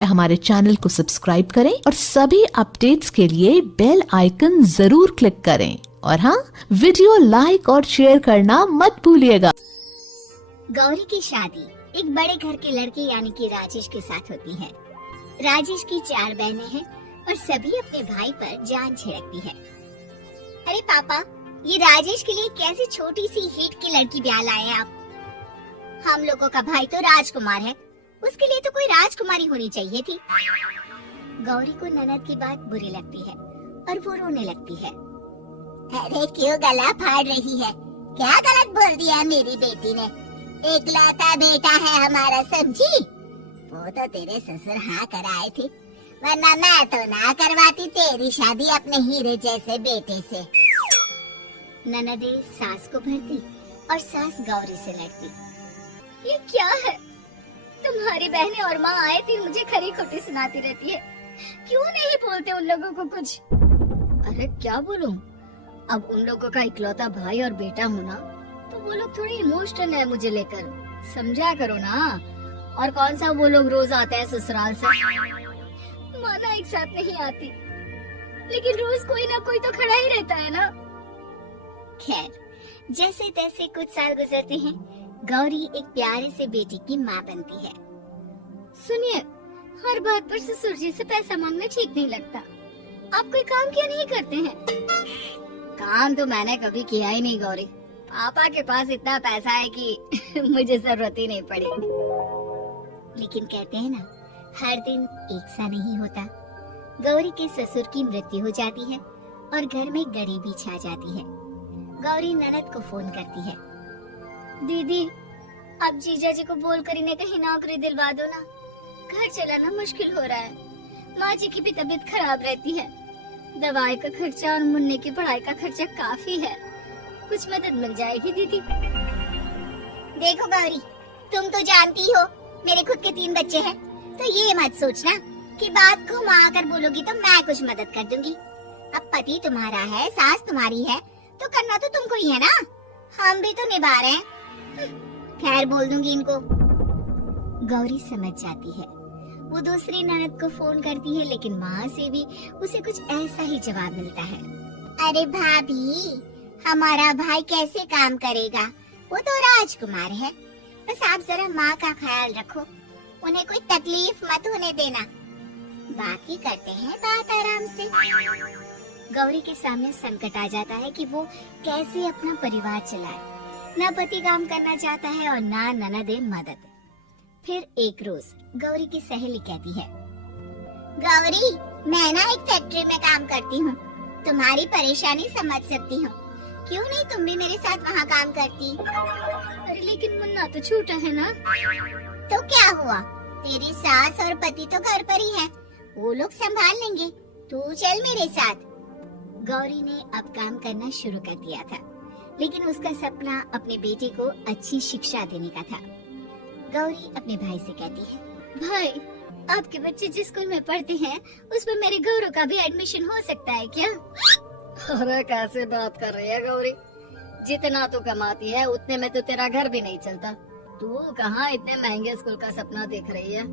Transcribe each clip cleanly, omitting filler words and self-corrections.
हमारे चैनल को सब्सक्राइब करें और सभी अपडेट्स के लिए बेल आइकन जरूर क्लिक करें और हाँ, वीडियो लाइक और शेयर करना मत भूलिएगा। गौरी की शादी एक बड़े घर के लड़के यानी कि राजेश के साथ होती है। राजेश की 4 बहनें हैं और सभी अपने भाई पर जान छिड़कती है। अरे पापा, ये राजेश के लिए कैसी छोटी सी हिट की लड़की ब्याह लाए हैं आप? हम लोगों का भाई तो राजकुमार है, उसके लिए तो कोई राजकुमारी होनी चाहिए थी। गौरी को ननद की बात बुरी लगती है और वो रोने लगती है। अरे क्यों गला फाड़ रही है? क्या गलत बोल दिया मेरी बेटी ने? एकलौता बेटा है हमारा, समझी? वो तो तेरे ससुर हाँ कराए थे, वरना मैं तो ना करवाती तेरी शादी अपने हीरे जैसे बेटे से। ननदे सास को भरती और सास गौरी से लड़ती। ये क्या है? तुम्हारी बहनें और माँ आए थे मुझे खरी खोटी सुनाती रहती है, क्यों नहीं बोलते उन लोगों को कुछ? अरे क्या बोलूं? अब उन लोगों का इकलौता भाई और बेटा होना, तो वो लोग थोड़ी इमोशनल है मुझे लेकर, समझा करो ना। और कौन सा वो लोग रोज आते हैं ससुराल से? माना एक साथ नहीं आती, लेकिन रोज कोई ना कोई तो खड़ा ही रहता है ना। खैर, जैसे तैसे कुछ साल गुजरते हैं, गौरी एक प्यारे से बेटी की माँ बनती है। सुनिए, हर बात पर ससुर जी से पैसा मांगना ठीक नहीं लगता। आप कोई काम क्यों नहीं करते हैं? काम तो मैंने कभी किया ही नहीं गौरी, पापा के पास इतना पैसा है कि मुझे जरूरत ही नहीं पड़ी। लेकिन कहते हैं ना, हर दिन एक सा नहीं होता। गौरी के ससुर की मृत्यु हो जाती है और घर में गरीबी छा जाती है। गौरी ननद को फोन करती है। दीदी, अब जीजा जी को बोलकर इन्हें कहीं नौकरी दिलवा दो ना, घर चलाना मुश्किल हो रहा है। माँ जी की भी तबीयत खराब रहती है, दवाई का खर्चा और मुन्ने की पढ़ाई का खर्चा काफी है, कुछ मदद मिल जाएगी दीदी। देखो गौरी, तुम तो जानती हो मेरे खुद के 3 बच्चे हैं, तो ये मत सोचना कि बात घुमा कर बोलोगी तो मैं कुछ मदद कर दूंगी। अब पति तुम्हारा है, सास तुम्हारी है, तो करना तो तुमको ही है ना, हम भी तो निभा रहे हैं। खैर, बोल दूंगी इनको। गौरी समझ जाती है। वो दूसरी ननद को फोन करती है, लेकिन माँ से भी उसे कुछ ऐसा ही जवाब मिलता है। अरे भाभी, हमारा भाई कैसे काम करेगा? वो तो राजकुमार है, बस आप जरा माँ का ख्याल रखो, उन्हें कोई तकलीफ मत होने देना, बाकी करते हैं बात आराम से। गौरी के सामने संकट आ जाता है कि वो कैसे अपना परिवार चलाए। ना पति काम करना चाहता है और ना ननदे मदद। फिर एक रोज गौरी की सहेली कहती है, गौरी, मैं ना एक फैक्ट्री में काम करती हूँ, तुम्हारी परेशानी समझ सकती हूँ, क्यों नहीं तुम भी मेरे साथ वहाँ काम करती? अरे लेकिन मुन्ना तो छोटा है ना। तो क्या हुआ, तेरी सास और पति तो घर पर ही है, वो लोग संभाल लेंगे, तू चल मेरे साथ। गौरी ने अब काम करना शुरू कर दिया था, लेकिन उसका सपना अपने बेटे को अच्छी शिक्षा देने का था। गौरी अपने भाई से कहती है, भाई, आपके बच्चे जिस स्कूल में पढ़ते हैं उसमें मेरे गौरव का भी एडमिशन हो सकता है क्या? अरे कैसे बात कर रही है गौरी, जितना तू कमाती है उतने में तो तेरा घर भी नहीं चलता, तू कहाँ इतने महंगे स्कूल का सपना देख रही है?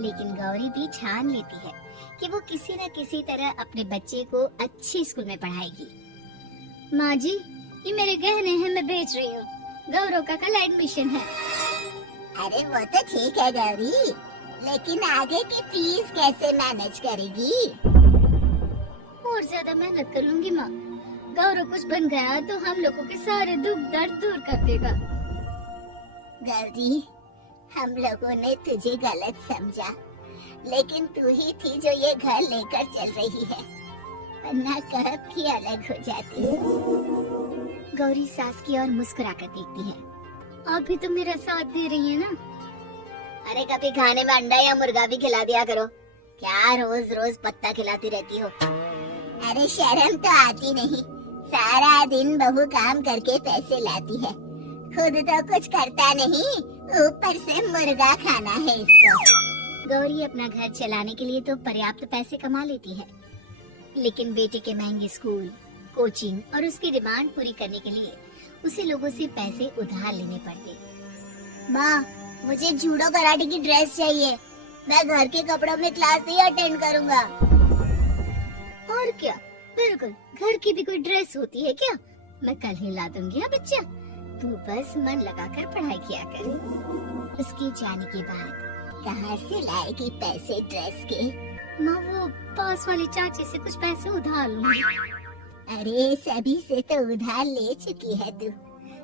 लेकिन गौरी भी ठान लेती है कि वो किसी न किसी तरह अपने बच्चे को अच्छे स्कूल में पढ़ाएगी। माँ जी, ये मेरे गहने हैं, मैं बेच रही हूँ, गौरव का कल एडमिशन है। अरे वो तो ठीक है गौरी, लेकिन आगे की फीस कैसे मैनेज करेगी? और ज्यादा मेहनत कर लूंगी माँ, गौरव कुछ बन गया तो हम लोगों के सारे दुख दर्द दूर कर देगा। गौरी, हम लोगों ने तुझे गलत समझा, लेकिन तू ही थी जो ये घर लेकर चल रही है, वरना कब की अलग हो जाती। गौरी सास की ओर मुस्कुराकर देखती है। आप भी तो मेरा साथ दे रही है ना? अरे कभी खाने में अंडा या मुर्गा भी खिला दिया करो, क्या रोज रोज पत्ता खिलाती रहती हो? अरे शर्म तो आती नहीं, सारा दिन बहू काम करके पैसे लाती है, खुद तो कुछ करता नहीं, ऊपर से मुर्गा खाना है इसको। गौरी अपना घर चलाने के लिए तो पर्याप्त पैसे कमा लेती है, लेकिन बेटे के महंगे स्कूल, कोचिंग और उसकी डिमांड पूरी करने के लिए उसे लोगों से पैसे उधार लेने पड़ते। माँ, मुझे जूडो कराटे की ड्रेस चाहिए, मैं घर के कपड़ों में क्लास नहीं अटेंड करूँगा। और क्या, बिल्कुल, घर की भी कोई ड्रेस होती है क्या? मैं कल ही ला दूंगी। हाँ बच्चा, तू बस मन लगाकर पढ़ाई किया कर। उसके जाने के बाद कहाँ से लाएगी पैसे ड्रेस के? माँ, वो पास वाली चाची से कुछ पैसे उधार लूंगी। अरे सभी से तो उधार ले चुकी है तू।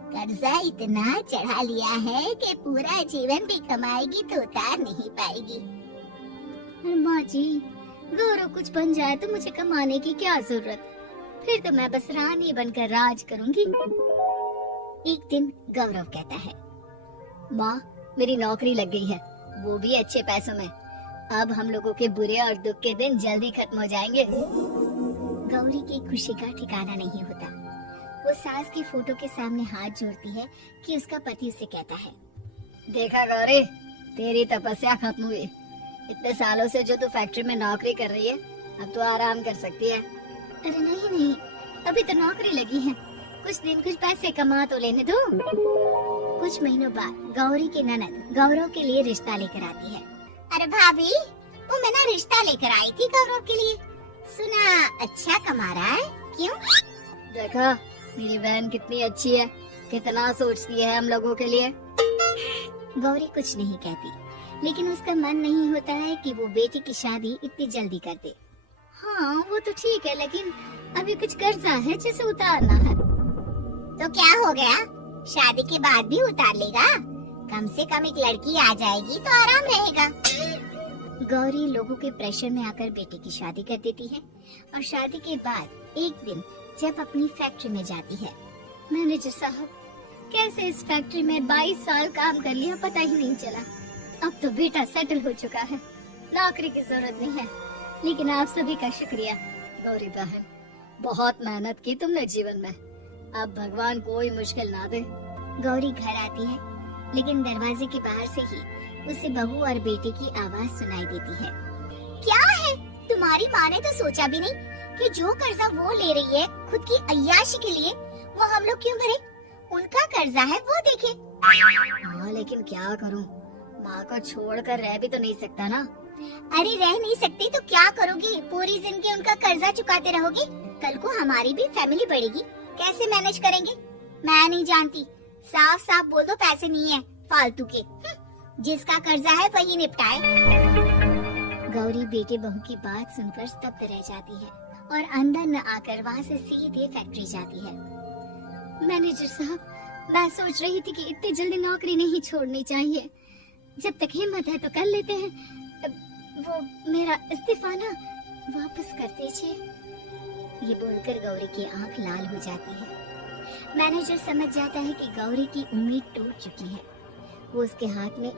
कर्जा इतना चढ़ा लिया है कि पूरा जीवन भी कमाएगी तो उतार नहीं पाएगी। माँ जी, गौरव कुछ बन जाए तो मुझे कमाने की क्या जरूरत, फिर तो मैं बस रानी बनकर राज करूंगी। एक दिन गौरव कहता है, माँ मेरी नौकरी लग गई है, वो भी अच्छे पैसों में। अब हम लोगों के बुरे और दुख के दिन जल्दी खत्म हो जाएंगे। गौरी की खुशी का ठिकाना नहीं होता। वो सास की फोटो के सामने हाथ जोड़ती है कि उसका पति उसे कहता है, देखा गौरी, तेरी तपस्या खत्म हुई। इतने सालों से जो तू फैक्ट्री में नौकरी कर रही है, अब तो आराम कर सकती है। अरे नहीं नहीं, अभी तो नौकरी लगी है, कुछ दिन कुछ पैसे कमा तो लेने दो। कुछ महीनों बाद गौरी की ननद गौरव के लिए रिश्ता लेकर आती है। अरे भाभी, वो मैं ना रिश्ता लेकर आई थी गौरव के लिए, सुना अच्छा कमा रहा है। क्यों? देखा मेरी बहन कितनी अच्छी है, कितना सोचती है हम लोगों के लिए। गौरी कुछ नहीं कहती, लेकिन उसका मन नहीं होता है कि वो बेटी की शादी इतनी जल्दी कर दे। हाँ वो तो ठीक है, लेकिन अभी कुछ कर्जा है जिसे उतारना है। तो क्या हो गया, शादी के बाद भी उतार लेगा। कम से कम एक लड़की आ जाएगी तो आराम रहेगा। गौरी लोगों के प्रेशर में आकर बेटे की शादी कर देती है और शादी के बाद एक दिन जब अपनी फैक्ट्री में जाती है, मैनेजर साहब कैसे इस फैक्ट्री में 22 साल काम कर लिया पता ही नहीं चला। अब तो बेटा सेटल हो चुका है, नौकरी की जरूरत नहीं है। लेकिन आप सभी का शुक्रिया गौरी बहन, बहुत मेहनत की तुमने जीवन में, अब भगवान कोई मुश्किल ना दे। गौरी घर आती है, लेकिन दरवाजे के बाहर से ही उसे बहू और बेटे की आवाज सुनाई देती है। क्या है, तुम्हारी माँ ने तो सोचा भी नहीं कि जो कर्जा वो ले रही है खुद की अय्याशी के लिए, वो हम लोग क्यों भरे? उनका कर्जा है वो देखे। हाँ लेकिन क्या करूँ, माँ को छोड़कर रह भी तो नहीं सकता ना। अरे रह नहीं सकती तो क्या करोगी, पूरी जिंदगी उनका कर्जा चुकाते रहोगी? कल को हमारी भी फैमिली बढ़ेगी, कैसे मैनेज करेंगे? मैं नहीं जानती, साफ साफ बोल दो पैसे नहीं है फालतू के। जिसका कर्जा है वही निपटाए। गौरी बेटे बहू की बात सुनकर स्तब्ध रह जाती है और अंदर न आकर वहाँ से सीधे फैक्ट्री जाती है। मैनेजर साहब, मैं सोच रही थी कि इतनी जल्दी नौकरी नहीं छोड़नी चाहिए, जब तक हिम्मत है तो कर लेते हैं। वो मेरा इस्तीफा ना वापस कर दीजिए। ये बोलकर गौरी की आंख लाल हो जाती है। मैनेजर समझ जाता है कि गौरी की उम्मीद टूट चुकी है। वो उसके हाथ में